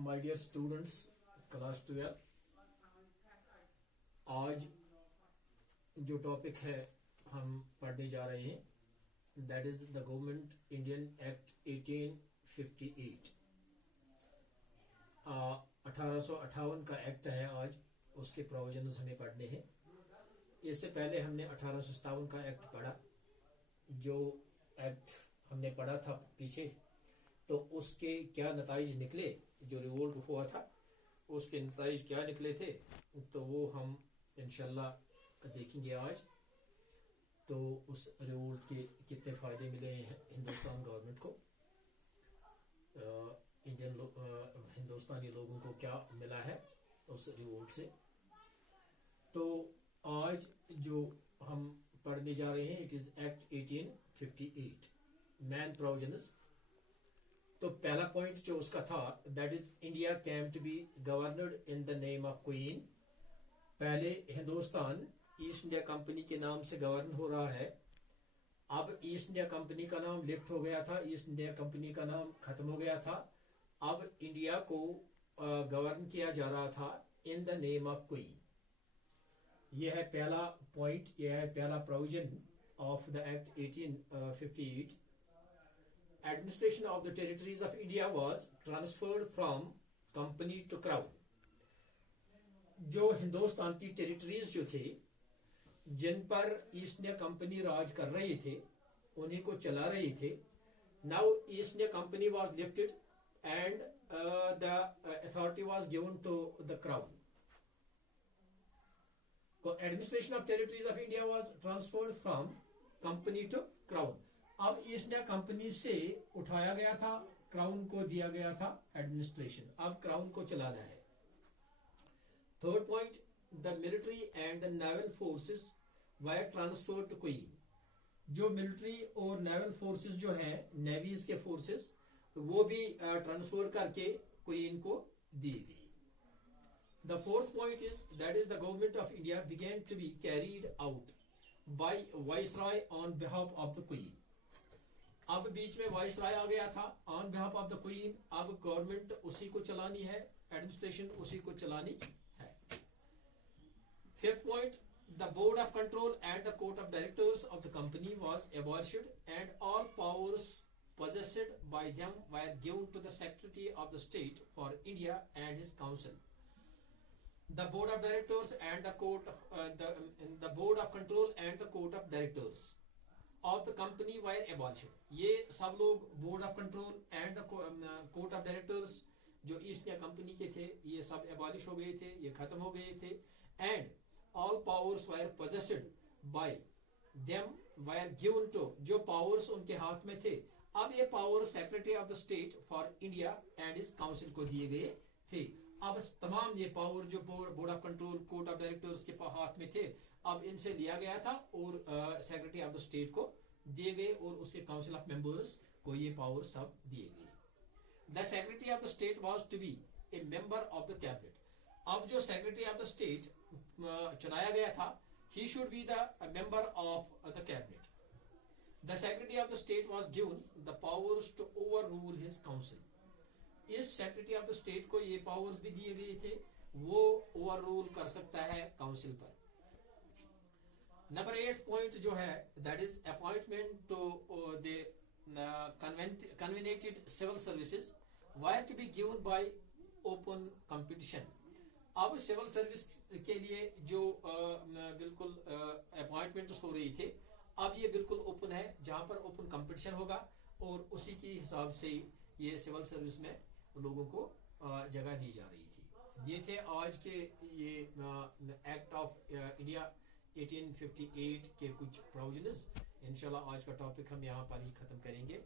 My dear students, class 12। आज जो topic है हम पढ़ने जा रहे हैं that is the government Indian act 1858। 1858 का एक्ट है आज, उसके प्रोविजंस हमें पढ़ने हैं। इससे पहले हमने 1857 का एक्ट पढ़ा। जो एक्ट हमने पढ़ा था पीछे, तो उसके क्या नताइज निकले, जो रिवोल्ट हुआ था उसके नताइज क्या निकले थे, तो वो हम इंशाल्लाह देखेंगे आज। तो उस रिवोल्ट के कितने फायदे मिले हैं हिंदुस्तान गवर्नमेंट को, हिंदुस्तानी लोगों को क्या मिला है उस रिवोल्ट से। तो आज जो हम पढ़ने जा रहे हैं it is act 1858 main provisions. तो पहला पॉइंट जो उसका था that is India came to be governed in the name of queen. पहले हिंदुस्तान ईस्ट इंडिया कंपनी के नाम से गवर्न हो रहा है। अब ईस्ट इंडिया कंपनी का नाम लिफ्ट हो गया था, ईस्ट इंडिया कंपनी का नाम खत्म हो गया था। अब इंडिया को गवर्न किया जा रहा था इन द नेम ऑफ क्वीन। यह है पहला पॉइंट, यह है पहला provision of the act 1858। Administration of the territories of India was transferred from company to crown। जो हिंदुस्तान की टेरिटरीज जो थे, जिन पर ईस्ट इंडिया कंपनी राज कर रहे थे, उन्हीं को चला रहे थे। Now East India Company was lifted and the authority was given to the crown. Administration of territories of India was transferred from company to crown. अब ईस्ट इंडिया कंपनी से उठाया गया था, क्राउन को दिया गया था एडमिनिस्ट्रेशन। अब क्राउन को चलाना है। Third point, the military and the naval forces were transferred to queen. जो मिलिट्री और नेवल फोर्सेस जो है, नेवीज के फोर्सेस, वो भी ट्रांसफर करके क्वीन को दी गई। The fourth point is that is the government of India began to be carried out by viceroy on behalf of the queen. अब बीच में वाइसरॉय आ गया था on behalf of the queen. अब गवर्नमेंट उसी को चलानी है, एडमिनिस्ट्रेशन उसी को चलानी है। Fifth point, the board of control and the court of directors of the company was abolished and all powers possessed by them were given to the Secretary of the State for India and his council. The board of directors and the court the board of control and the court of directors of the company were abolished। ये सब लोग board of control and the court of directors जो east India company के थे, ये सब abolish हो गए थे, ये खत्म हो गए थे। And all powers were possessed by them were given to, जो पावर्स उनके हाथ में थे, अब ये power secretary of the state for India and इस काउंसिल को दिए गए थे। अब तमाम ये पावर जो board of control, court of directors के हाथ में थे, अब इनसे लिया गया था और सेक्रेटरी ऑफ द स्टेट को दिए गए और उसके काउंसिल ऑफ मेंबर्स को ये पावर सब दिए गए। The secretary of the state was to be a member of the cabinet. अब जो सेक्रेटरी ऑफ द स्टेट चुनाया गया था, ही should be the member of the cabinet. The Secretary of the State was given the powers to overrule his council। इस Secretary of the State को ये powers भी दिए गए थे, वो overrule कर सकता है काउंसिल पर। नंबर 8 पॉइंट जो है that is appointment to the convened civil services were to be given by open competition। अब सिविल सर्विस के लिए जो बिल्कुल अपॉइंटमेंट्स हो रही थे, अब ये बिल्कुल ओपन है, जहां पर ओपन कंपटीशन होगा और उसी के हिसाब से ये सिविल सर्विस में लोगों को जगह दी जा रही थी। ये थे आज के ये एक्ट ऑफ इंडिया 1858 के कुछ प्रोविजंस। इंशाल्लाह आज का टॉपिक हम यहाँ पर ही खत्म करेंगे।